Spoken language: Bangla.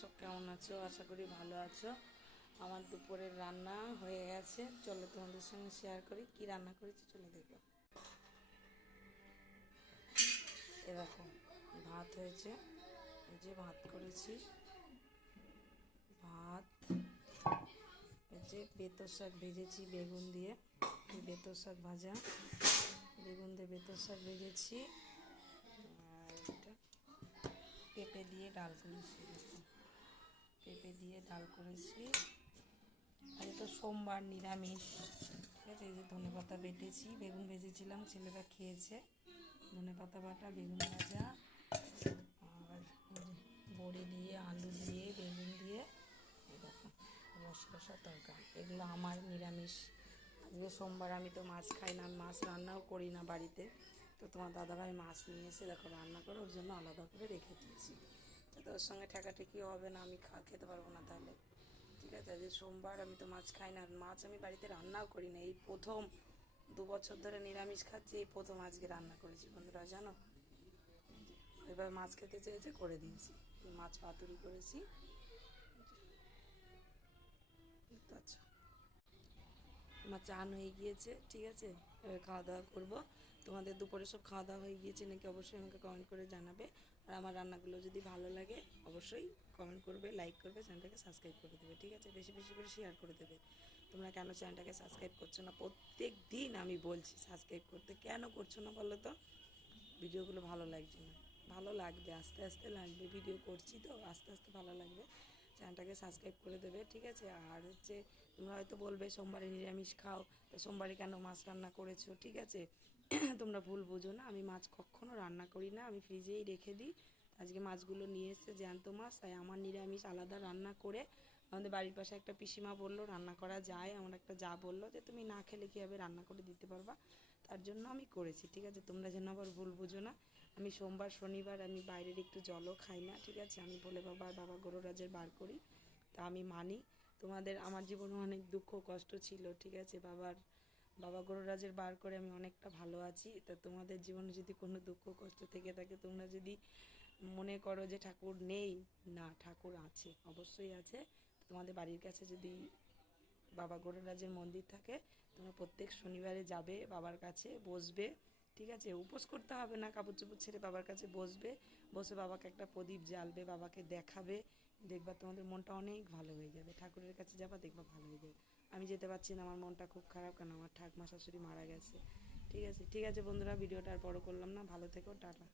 সব কেমন আছো? আশা করি ভালো আছো। আমার দুপুরের রান্না হয়ে গেছে, চলো তোমাদের সঙ্গে শেয়ার করি কি রান্না করেছি, চলো দেখো। এরকম ভাত হয়েছে, এই যে ভাত করেছি, ভাত, এই যে বেতর শাক ভেজেছি বেগুন দিয়ে, বেতর শাক ভাজা, বেগুন দিয়ে বেতর শাক ভেজেছি, আর এটা পেঁপে দিয়ে ডাল করেছি, পেঁপে দিয়ে ডাল করেছি। আজ তো সোমবার, নিরামিষ। ঠিক আছে, এই যে ধনেপাতা বেটেছি, বেগুন ভেজেছিলাম, ছেলেরা খেয়েছে। ধনেপাতা বাটা, বেগুন ভাজা, আর বড়ি দিয়ে, আলু দিয়ে, বেগুন দিয়ে, দেখো রস রসা তরকারি। এগুলো আমার নিরামিষ। আজকে সোমবার, আমি তো মাছ খাই না, মাছ রান্নাও করি না বাড়িতে। তো তোমার দাদাভাই মাছ নিয়ে এসে দেখো রান্না করে, ওর জন্য আলাদা করে রেখে দিয়েছি। তো ওর সঙ্গে ঠেকাঠেকিও হবে না, আমি খেতে পারবো না তাহলে। ঠিক আছে, আজকে সোমবার, আমি তো মাছ খাই না, মাছ আমি বাড়িতে রান্নাও করি না। এই প্রথম 2 বছর ধরে নিরামিষ খাচ্ছি, এই প্রথম আজকে রান্না করেছি বন্ধুরা, জানো। এবার মাছ খেতে চেয়েছে, করে দিয়েছি। মাছ পাতুরি করেছি, বুঝতে পারছো। আমার চান হয়ে গিয়েছে, ঠিক আছে, এবার খাওয়া দাওয়া করবো। তোমাদের দুপুরে সব খাওয়া দাওয়া হয়ে গিয়েছে নাকি অবশ্যই আমাকে কমেন্ট করে জানাবে। আর আমার রান্নাগুলো যদি ভালো লাগে অবশ্যই কমেন্ট করবে, লাইক করবে, চ্যানেলটাকে সাবস্ক্রাইব করে দেবে। ঠিক আছে, বেশি বেশি করে শেয়ার করে দেবে। তোমরা কেন চ্যানেলটাকে সাবস্ক্রাইব করছো না? প্রত্যেক দিন আমি বলছি সাবস্ক্রাইব করতে, কেন করছো না বলো তো? ভিডিওগুলো ভালো লাগছে না। ভালো লাগবে, আস্তে আস্তে লাগবে, ভিডিও করছি তো আস্তে আস্তে ভালো লাগবে। চ্যানেলটাকে সাবস্ক্রাইব করে দেবে, ঠিক আছে। আর হচ্ছে তোমরা হয়তো বলবে সোমবারে নিরামিষ খাও, তো সোমবারে কেন মাছ রান্না করেছো? ঠিক আছে, তোমরা ভুল বোঝো না, আমি মাছ কখনও রান্না করি না, আমি ফ্রিজেই রেখে দিই। আজকে মাছগুলো নিয়ে এসছে জ্যান্ত মাছ, তাই আমার নিরামিষ আলাদা রান্না করে, আমাদের বাড়ির পাশে একটা পিসিমা বললো রান্না করা যায়, আমার একটা যা বললো যে তুমি না খেলে কীভাবে রান্না করে দিতে পারবা, তার জন্য আমি করেছি। ঠিক আছে, তোমরা যেন আবার ভুল বুঝো না। আমি সোমবার শনিবার আমি বাইরের একটু জলও খাই না, ঠিক আছে। আমি ভোলে বাবার, বাবা গরুরাজের বার করি, তা আমি মানি। তোমাদের, আমার জীবনে অনেক দুঃখ কষ্ট ছিল, ঠিক আছে। বাবা গরুরাজের বার করে আমি অনেকটা ভালো আছি। তা তোমাদের জীবনে যদি কোনো দুঃখ কষ্ট থেকে থাকে, তোমরা যদি মনে করো যে ঠাকুর নেই, না, ঠাকুর আছে, অবশ্যই আছে। তোমাদের বাড়ির কাছে যদি বাবা গরুরাজের মন্দির থাকে, তোমরা প্রত্যেক শনিবারে যাবে, বাবার কাছে বসবে, ঠিক আছে। উপোস করতে হবে না, কাপড় চোপড় ছেড়ে বাবার কাছে বসবে, বসে বাবাকে একটা প্রদীপ জ্বালবে, বাবাকে দেখাবে, দেখবা তোমাদের মনটা অনেক ভালো হয়ে যাবে। ঠাকুরের কাছে যাবা, দেখবা ভালো হয়ে যাবে। আমি যেতে পারছি না, আমার মনটা খুব খারাপ, কেন আমার ঠাকুমা শাশুড়ি মারা গেছে। ঠিক আছে, ঠিক আছে বন্ধুরা, ভিডিওটা আর বড় করলাম না, ভালো থেকো, টাটা।